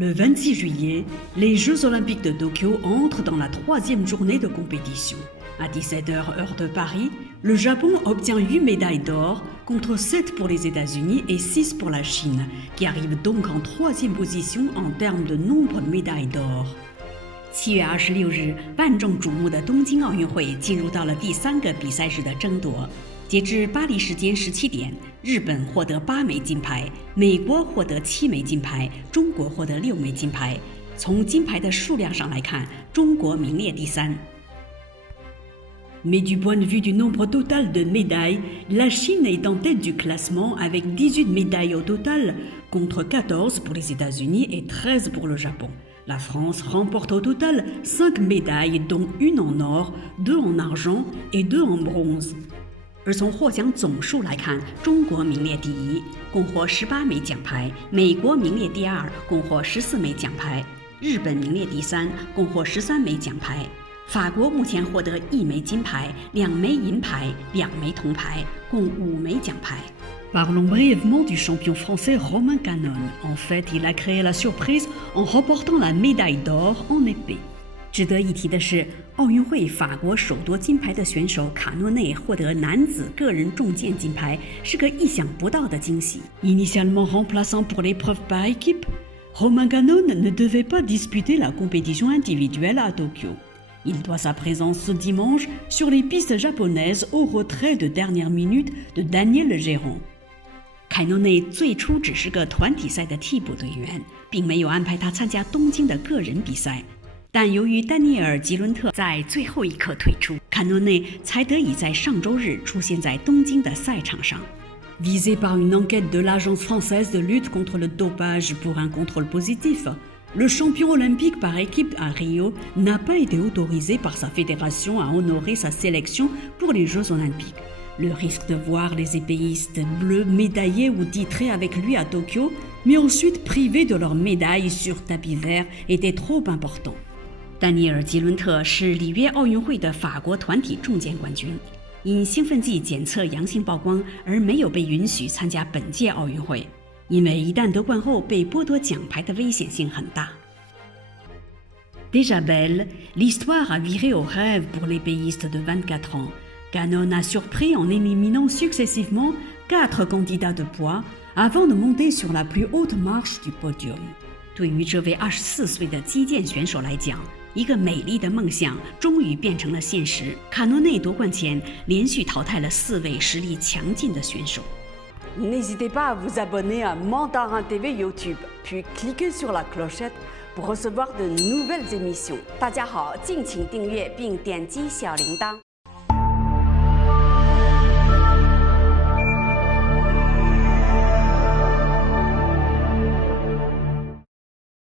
Le 26 juillet, les Jeux olympiques de Tokyo entrent dans la troisième journée de compétition. À 17h heure de Paris, le Japon obtient 8 médailles d'or contre 7 pour les États-Unis et 6 pour la Chine, qui arrive donc en troisième position en termes de nombre de médailles d'or. 7月26日，万众瞩目的东京奥运会进入到了第3个比赛日的争夺。截至巴黎时间17点，日本获得8枚金牌，美国获得7枚金牌，中国获得6枚金牌。从金牌的数量上来看，中国名列第3。Mais du point de vue du nombre total de médailles, la Chine est en tête du classement avec 18 médailles au total, contre 14 pour les États-Unis et 13 pour le Japon. La France remporte au total 5 médailles, dont une en or, 2 en argent et 2 en bronze. 而从获奖总数来看，中国名列第1，共获18枚奖牌；美国名列第2，共获14枚奖牌；日本名列第3，共获13枚奖牌。法国目前获得1枚金牌、2枚银牌、2枚铜牌，共5枚奖牌。Parlons brièvement du champion français Romain Canon. En fait, il a créé la surprise en remportant la médaille d'or en épée. 值得一提的是，奥运会法国首夺金牌的选手卡诺内获得男子个人重剑金牌，是个意想不到的惊喜。Initialement remplaçant pour l'épreuve par équipe, Romain Canon ne devait pas disputer la compétition individuelle à Tokyo. Il doit sa présence ce dimanche sur les pistes japonaises au retrait de dernière minute de Daniel Géron. 凯诺内最初只是个团体赛的替补队员，并没有安排他参加东京的个人比赛。但由于丹尼尔·吉伦特在最后一刻退出，卡诺内才得以在上周日出现在东京的赛场上。Visé par une enquête de l'Agence française de lutte contre le dopage pour un contrôle positif, le champion olympique par équipe à Rio n'a pas été autorisé par sa fédération à honorer sa sélection pour les Jeux olympiques. Le risque de voir les épéistes bleus médaillés ou titrés avec lui à Tokyo, mais ensuite privés de leur médaille sur tapis vert, était trop important. 丹尼尔·吉伦特是里约奥运会的法国团体重剑冠军，因兴奋剂检测阳性曝光而没有被允许参加本届奥运会，因为一旦得冠后被剥夺奖牌的危险性很大。Déjà belle, l'histoire a viré au rêve pour l'épéiste de 24 ans. Canon a surpris en éliminant successivement 4 candidats de poids avant de monter sur la plus haute marche du podium. 对于这位24岁的击剑选手来讲，一个美丽的梦想终于变成了现实。卡诺内夺冠前连续淘汰了4位实力强劲的选手。N'hésitez pas à vous abonner à Mandarin TV YouTube, puis cliquez sur la clochette pour recevoir de nouvelles émissions. 大家好，敬请订阅并点击小铃铛。